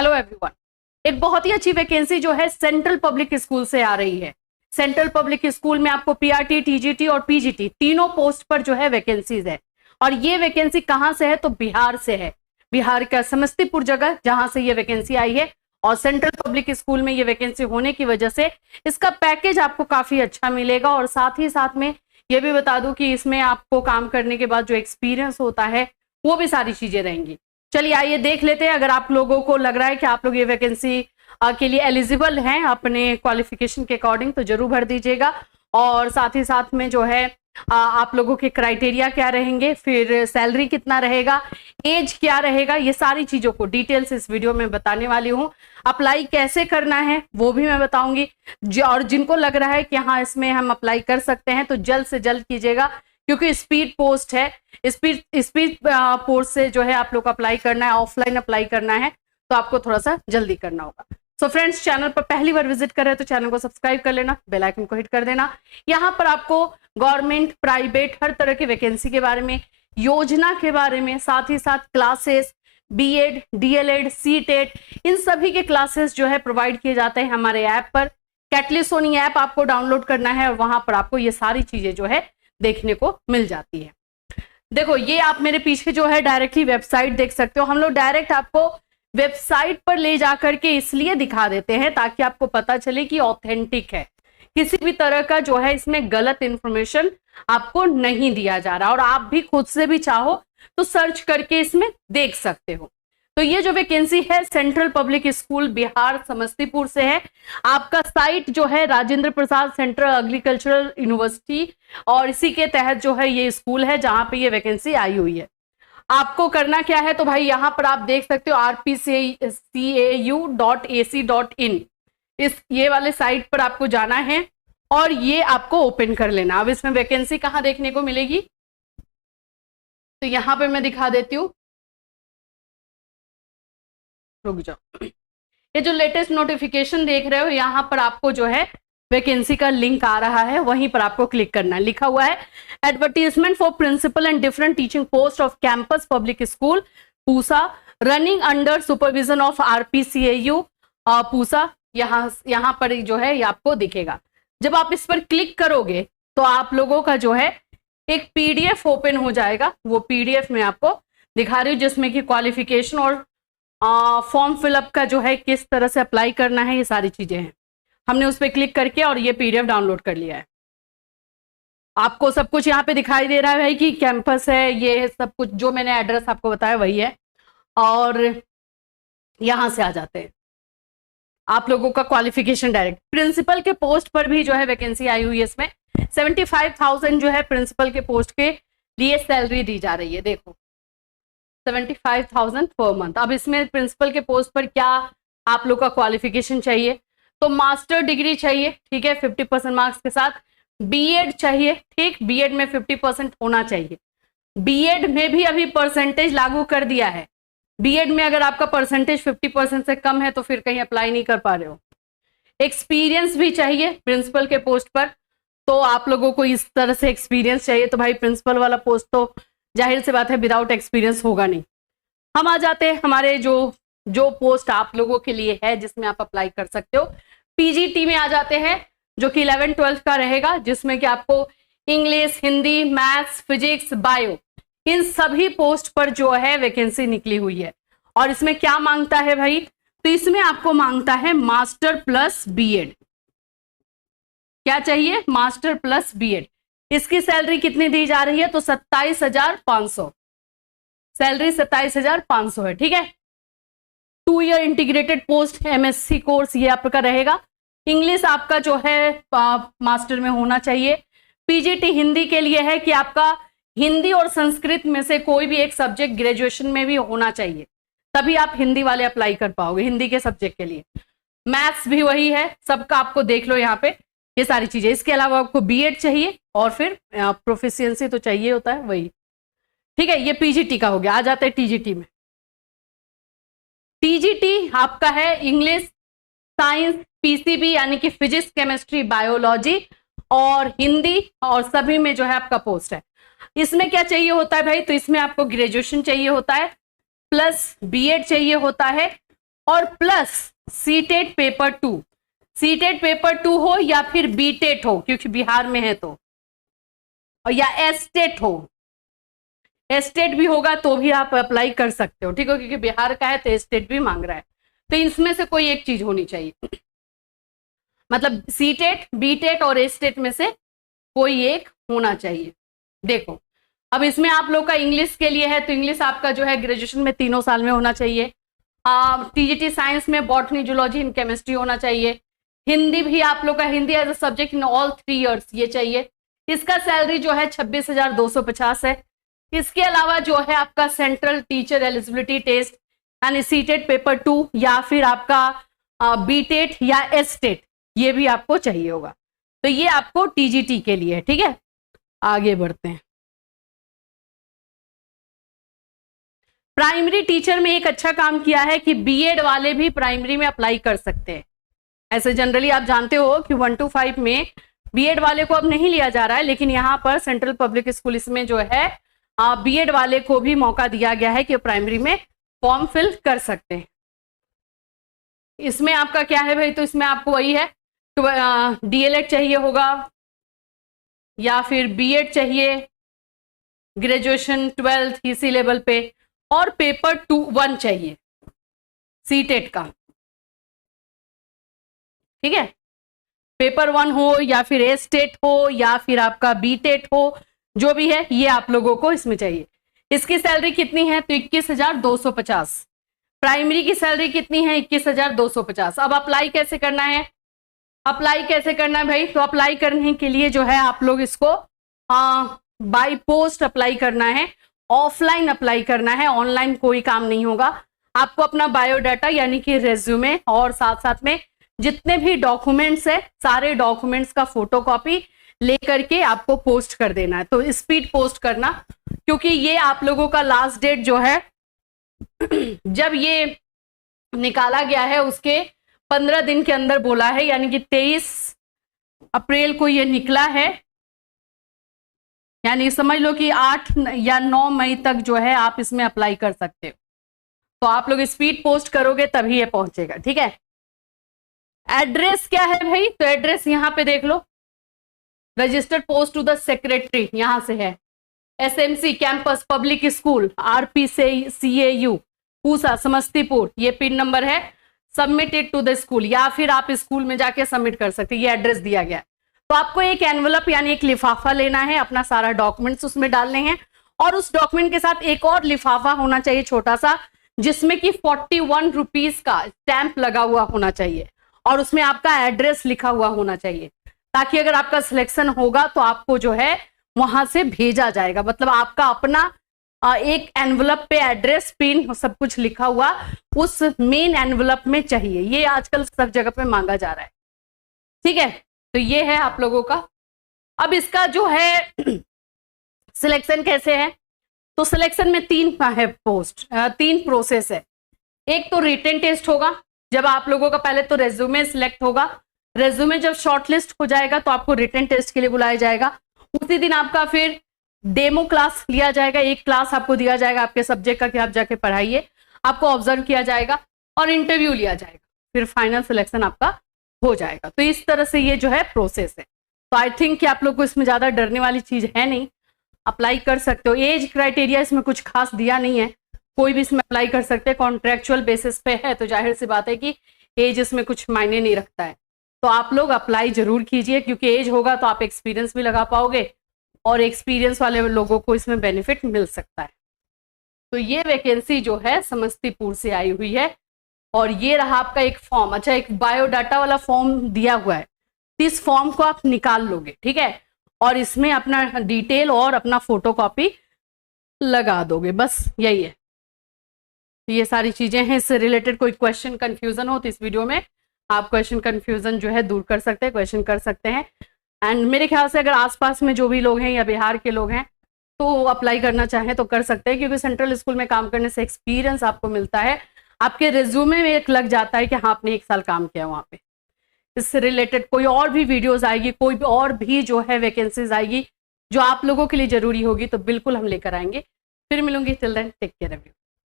Hello everyone. एक बहुत ही अच्छी वैकेंसी जो है सेंट्रल पब्लिक स्कूल से आ रही है। सेंट्रल पब्लिक स्कूल में आपको पीआरटी, टीजीटी और पीजीटी तीनों पोस्ट पर जो है वैकेंसीज है। और ये वैकेंसी कहां से है तो बिहार से है। बिहार का समस्तीपुर जगह जहां से ये वैकेंसी आई है। और सेंट्रल पब्लिक स्कूल में ये वैकेंसी होने की वजह से इसका पैकेज आपको काफी अच्छा मिलेगा। और साथ ही साथ में ये भी बता दूं कि इसमें आपको काम करने के बाद जो एक्सपीरियंस होता है वो भी सारी चीजें रहेंगी। चलिए आइए देख लेते हैं। अगर आप लोगों को लग रहा है कि आप लोग ये वैकेंसी के लिए एलिजिबल हैं अपने क्वालिफिकेशन के अकॉर्डिंग तो जरूर भर दीजिएगा। और साथ ही साथ में जो है आप लोगों के क्राइटेरिया क्या रहेंगे, फिर सैलरी कितना रहेगा, एज क्या रहेगा, ये सारी चीजों को डिटेल्स इस वीडियो में बताने वाली हूँ। अप्लाई कैसे करना है वो भी मैं बताऊंगी। और जिनको लग रहा है कि हाँ इसमें हम अप्लाई कर सकते हैं तो जल्द से जल्द कीजिएगा, क्योंकि स्पीड पोस्ट है। स्पीड पोस्ट से जो है आप लोग अप्लाई करना है, ऑफलाइन अप्लाई करना है तो आपको थोड़ा सा जल्दी करना होगा। सो फ्रेंड्स, चैनल पर पहली बार विजिट कर रहे हैं तो चैनल को सब्सक्राइब कर लेना, बेल आइकन को हिट कर देना। यहाँ पर आपको गवर्नमेंट, प्राइवेट हर तरह की वैकेंसी के बारे में, योजना के बारे में, साथ ही साथ क्लासेस, बीएड, डीएलएड, सीटेट, इन सभी के क्लासेस जो है प्रोवाइड किए जाते हैं हमारे ऐप पर। कैटलिसोनी ऐप आपको डाउनलोड करना है और वहां पर आपको ये सारी चीजें जो है देखने को मिल जाती है। देखो ये आप मेरे पीछे जो है डायरेक्टली वेबसाइट देख सकते हो। हम लोग डायरेक्ट आपको वेबसाइट पर ले जाकर के इसलिए दिखा देते हैं ताकि आपको पता चले कि ऑथेंटिक है। किसी भी तरह का जो है इसमें गलत इंफॉर्मेशन आपको नहीं दिया जा रहा। और आप भी खुद से भी चाहो तो सर्च करके इसमें देख सकते हो। तो ये जो वैकेंसी है central public school Bihar Samastipur से है। आपका साइट जो है Rajendra Prasad central agricultural university, और इसी के तहत जो है ये स्कूल है जहां पे ये वैकेंसी आई हुई है। आपको करना क्या है तो भाई यहाँ पर आप देख सकते हो rpcau.ac.in, ये वाले साइट पर आपको जाना है और ये आपको ओपन कर लेना। अब इसमें वैकेंसी कहाँ देखने को मिलेगी तो यहाँ पे मैं दिखा देती हूँ, रुक जाओ। ये जो लेटेस्ट नोटिफिकेशन देख रहे हो यहाँ पर आपको जो है वैकेंसी का लिंक आ रहा है, वहीं पर आपको क्लिक करना है। लिखा हुआ है advertisement for principal and different teaching post of campus public school Pusa running under supervision of RPCAU Pusa. यहाँ पर जो है ये आपको दिखेगा। जब आप इस पर क्लिक करोगे तो आप लोगों का जो है एक पीडीएफ ओपन हो जाएगा। वो पीडीएफ में आपको दिखा रही हूँ जिसमें कि क्वालिफिकेशन और फॉर्म फिलअप का जो है किस तरह से अप्लाई करना है, ये सारी चीजें हैं। हमने उस पर क्लिक करके और ये पीडीएफ डाउनलोड कर लिया है। आपको सब कुछ यहाँ पे दिखाई दे रहा है कि कैंपस है, ये सब कुछ जो मैंने एड्रेस आपको बताया वही है। और यहां से आ जाते हैं आप लोगों का क्वालिफिकेशन। डायरेक्ट प्रिंसिपल के पोस्ट पर भी जो है वैकेंसी आई हुई है। इसमें 75,000 जो है प्रिंसिपल के पोस्ट के लिए सैलरी दी जा रही है। देखो 75,000 पर मंथ। अब इसमें प्रिंसिपल के पोस्ट पर क्या आप लोग का क्वालिफिकेशन चाहिए तो मास्टर डिग्री चाहिए, ठीक है, 50% मार्क्स के साथ। बीएड चाहिए, ठीक, बीएड में 50% होना चाहिए। बीएड में भी अभी परसेंटेज लागू कर दिया है। बीएड में अगर आपका परसेंटेज 50% से कम है तो फिर कहीं अप्लाई नहीं कर पा रहे हो। एक्सपीरियंस भी चाहिए प्रिंसिपल के पोस्ट पर, तो आप लोगों को इस तरह से एक्सपीरियंस चाहिए। तो भाई प्रिंसिपल वाला पोस्ट तो जाहिर सी बात है विदाउट एक्सपीरियंस होगा नहीं। हम आ जाते हैं हमारे जो पोस्ट आप लोगों के लिए है जिसमें आप अप्लाई कर सकते हो। पीजीटी में आ जाते हैं जो कि 11-12 का रहेगा, जिसमें कि आपको English, Hindi, maths, physics, bio, इन सभी पोस्ट पर जो है वैकेंसी निकली हुई है। और इसमें क्या मांगता है भाई तो इसमें आपको मांगता है मास्टर प्लस बीएड। क्या चाहिए? Master plus B Ed. इसकी सैलरी कितनी दी जा रही है तो 27,500। सैलरी 27,500 है, ठीक है। 2 year integrated post MSc course ये आपका रहेगा। इंग्लिश आपका जो है मास्टर में होना चाहिए। पीजीटी हिंदी के लिए है कि आपका हिंदी और संस्कृत में से कोई भी एक सब्जेक्ट ग्रेजुएशन में भी होना चाहिए, तभी आप हिंदी वाले अप्लाई कर पाओगे हिंदी के सब्जेक्ट के लिए। मैथ्स भी वही है, सबका आपको देख लो यहाँ पे ये सारी चीजें। इसके अलावा आपको बीएड चाहिए और फिर प्रोफिशिएंसी तो चाहिए होता है वही, ठीक है। ये पीजीटी का हो गया। आ जाते हैं टीजीटी में। टीजीटी आपका है इंग्लिश, साइंस, पीसीबी यानी कि फिजिक्स, केमिस्ट्री, बायोलॉजी और हिंदी, और सभी में जो है आपका पोस्ट है। इसमें क्या चाहिए होता है भाई तो इसमें आपको ग्रेजुएशन चाहिए होता है, प्लस बीएड चाहिए होता है, और plus CTET paper 2, CTET paper 2 हो या फिर बीटेट हो, क्योंकि बिहार में है तो, और या एस्टेट हो, एस्टेट भी होगा तो भी आप अप्लाई कर सकते हो, ठीक है, क्योंकि बिहार का है तो एस्टेट भी मांग रहा है। तो इसमें से कोई एक चीज होनी चाहिए, मतलब सीटेट, बीटेट और एस्टेट में से कोई एक होना चाहिए। देखो अब इसमें आप लोग का इंग्लिश के लिए है तो इंग्लिश आपका जो है ग्रेजुएशन में 3 साल में होना चाहिए। टीजीटी साइंस में बॉटनी, जूलॉजी एंड केमिस्ट्री होना चाहिए। हिंदी भी आप लोग का, Hindi as a subject in all 3 years ये चाहिए। इसका सैलरी जो है 26,250 है। इसके अलावा जो है आपका सेंट्रल टीचर एलिजिबिलिटी टेस्ट यानी सीटेट पेपर 2 या फिर आपका बीटेट या एस्टेट, ये भी आपको चाहिए होगा। तो ये आपको टीजीटी के लिए है, ठीक है। आगे बढ़ते हैं। प्राइमरी टीचर में एक अच्छा काम किया है कि बीएड वाले भी प्राइमरी में अप्लाई कर सकते हैं। ऐसे जनरली आप जानते हो कि 1 to 5 में बीएड वाले को अब नहीं लिया जा रहा है, लेकिन यहाँ पर सेंट्रल पब्लिक स्कूल इसमें जो है बीएड वाले को भी मौका दिया गया है कि प्राइमरी में फॉर्म फिल कर सकते हैं। इसमें आपका क्या है भाई, तो इसमें आपको वही है, डीएलएड चाहिए होगा या फिर बीएड चाहिए, ग्रेजुएशन 12th इसी लेवल पे, और पेपर 1 चाहिए सीटेट का, ठीक है। पेपर 1 हो या फिर एस्टेट हो या फिर आपका बीटेट हो, जो भी है ये आप लोगों को इसमें चाहिए। इसकी सैलरी कितनी है, तो 21,250। प्राइमरी की सैलरी कितनी है, 21,250। अब अप्लाई कैसे करना है, अप्लाई कैसे करना है भाई, तो अप्लाई करने के लिए जो है आप लोग इसको बाय पोस्ट अप्लाई करना है, ऑफलाइन अप्लाई करना है, ऑनलाइन कोई काम नहीं होगा। आपको अपना बायोडाटा यानी कि रेज्यूमे और साथ साथ में जितने भी डॉक्यूमेंट्स है सारे डॉक्यूमेंट्स का फोटोकॉपी लेकर के आपको पोस्ट कर देना है। तो स्पीड पोस्ट करना, क्योंकि ये आप लोगों का लास्ट डेट जो है जब ये निकाला गया है उसके 15 दिन के अंदर बोला है, यानी कि 23 अप्रैल को ये निकला है, यानी समझ लो कि 8 या 9 मई तक जो है आप इसमें अप्लाई कर सकते हो। तो आप लोग स्पीड पोस्ट करोगे तभी ये पहुंचेगा, ठीक है। एड्रेस क्या है भाई, तो एड्रेस यहाँ पे देख लो, registered post to the secretary यहां से है, SMC campus public school RPCAU Pusa Samastipur, ये पिन नंबर है, सबमिटेड टू द स्कूल, या फिर आप स्कूल में जाके सबमिट कर सकते हैं, ये एड्रेस दिया गया है। तो आपको एक एनवलप यानी एक लिफाफा लेना है, अपना सारा डॉक्यूमेंट्स उसमें डालने हैं, और उस डॉक्यूमेंट के साथ एक और लिफाफा होना चाहिए छोटा सा, जिसमें कि 41 रुपीज का स्टैंप लगा हुआ होना चाहिए, और उसमें आपका एड्रेस लिखा हुआ होना चाहिए, ताकि अगर आपका सिलेक्शन होगा तो आपको जो है वहां से भेजा जाएगा। मतलब आपका अपना एक एनवलप पे एड्रेस, पिन, सब कुछ लिखा हुआ उस मेन एनवलप में चाहिए। ये आजकल सब जगह पे मांगा जा रहा है, ठीक है। तो ये है आप लोगों का। अब इसका जो है सिलेक्शन कैसे है, तो सिलेक्शन में 3 है पोस्ट, 3 प्रोसेस है। एक तो रिटन टेस्ट होगा, जब आप लोगों का पहले तो रेज्यूमे सिलेक्ट होगा, रेज्यूमे जब शॉर्टलिस्ट हो जाएगा तो आपको रिटन टेस्ट के लिए बुलाया जाएगा। उसी दिन आपका फिर डेमो क्लास लिया जाएगा, एक क्लास आपको दिया जाएगा आपके सब्जेक्ट का कि आप जाके पढ़ाइए, आपको ऑब्जर्व किया जाएगा और इंटरव्यू लिया जाएगा, फिर फाइनल सिलेक्शन आपका हो जाएगा। तो इस तरह से ये जो है प्रोसेस है। तो आई थिंक कि आप लोग को इसमें ज्यादा डरने वाली चीज है नहीं, अप्लाई कर सकते हो। एज क्राइटेरिया इसमें कुछ खास दिया नहीं है, कोई भी इसमें अप्लाई कर सकते हैं, कॉन्ट्रेक्चुअल बेसिस पे है, तो जाहिर सी बात है कि एज इसमें कुछ मायने नहीं रखता है। तो आप लोग अप्लाई जरूर कीजिए, क्योंकि एज होगा तो आप एक्सपीरियंस भी लगा पाओगे और एक्सपीरियंस वाले लोगों को इसमें बेनिफिट मिल सकता है। तो ये वैकेंसी जो है समस्तीपुर से आई हुई है, और ये रहा आपका एक फॉर्म। अच्छा, एक बायोडाटा वाला फॉर्म दिया हुआ है, इस फॉर्म को आप निकाल लोगे, ठीक है, और इसमें अपना डिटेल और अपना फोटोकॉपी लगा दोगे, बस यही है। ये सारी चीजें हैं। इससे रिलेटेड कोई क्वेश्चन कंफ्यूजन हो तो इस वीडियो में आप क्वेश्चन कंफ्यूजन जो है दूर कर सकते हैं, क्वेश्चन कर सकते हैं। एंड मेरे ख्याल से अगर आसपास में जो भी लोग हैं या बिहार के लोग हैं तो अप्लाई करना चाहें तो कर सकते हैं, क्योंकि सेंट्रल स्कूल में काम करने से एक्सपीरियंस आपको मिलता है, आपके रिज्यूमे में एक लग जाता है कि हाँ आपने 1 साल काम किया वहाँ पे। इससे रिलेटेड कोई और भी वीडियोस आएगी, कोई भी और भी जो है वैकेंसीज आएगी जो आप लोगों के लिए जरूरी होगी, तो बिल्कुल हम लेकर आएंगे। फिर मिलूंगी, till then take care everyone.